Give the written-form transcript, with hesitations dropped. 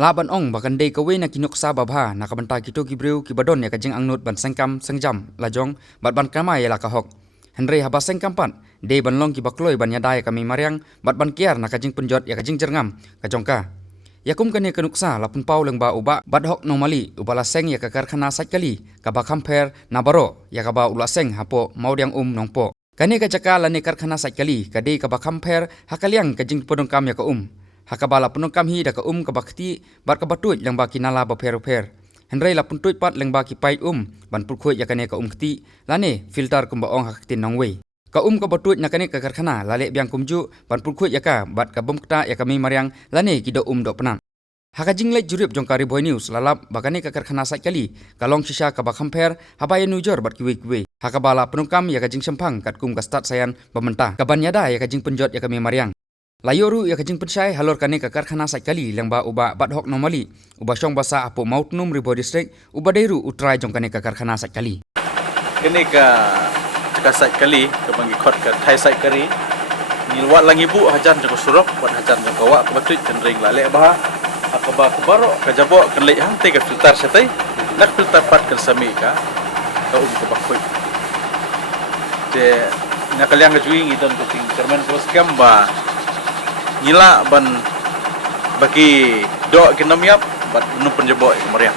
Laban ong bakan dei kawe na kinuk sa babha na kabanta kito kibriu kibadon ya kajing angnut ban sengkam sengjam lajong bat ban kamai la kahok. Henry haba sengkam pan dei ban long ki bakloi ban yadai ka Mei Mariang bat ban kiar na kajing pynjot ya kajing jerngam kajongka. Yakum kane kanuksa lapun pau leng ba uba bat hok normali ubala seng ya ka Karkhana Saitkali ka ba kamper na baro ya ka ba ula seng hapo maudiang nongpo. Kane ka jaka lane Karkhana Saitkali ka dei ka ba kamper hakaliang kajing podongkam ya ka Hakabala penungkam hi da ka kabakti bat kabatut yang baki nala ba per. Henry la puntut pat leng baki pai ban pulkhoi ya kane ka kti lane filter kumba ong haktin nongwe. Ka kabatut na kane ka Karkhana lale biang kumju ban pulkhoi ya ka bat ka ktah ya ka Mei Mariang lane kido do penang. Hakajing lek jurip jongkari Bhoi news lalap bakane ka Karkhana Saitkali kalong sisa ka bakamper habaya nujor bat kiwe. Hakabala penungkam ya kajing sempang kat ka start sayan pementah. Kaban yada ya kajing pynjot ya ka Mei Mariang. Layoru ya kajing pensai halor kane ka Karkhana Saitkali leng ba uba bat hok normali uba syong basa apo maut num ribo district uba deiru utrai jong kane ka Karkhana Saitkali. Kene ka Saitkali ka banggi khot ka Thai Saitkali nilwat lang ibu hajan jong surok wat hajan jong kawa ka batut kan ring lale bah akaba kubaro ka jabo kan le hang te ka filter satai nak filter pat kan sami ka ka bakhoi. Je nakaliang ka juing idon ko ting kerman ko skam ba Nila ban bagi doa kinamiap bat nu penjebok Mei Mariang.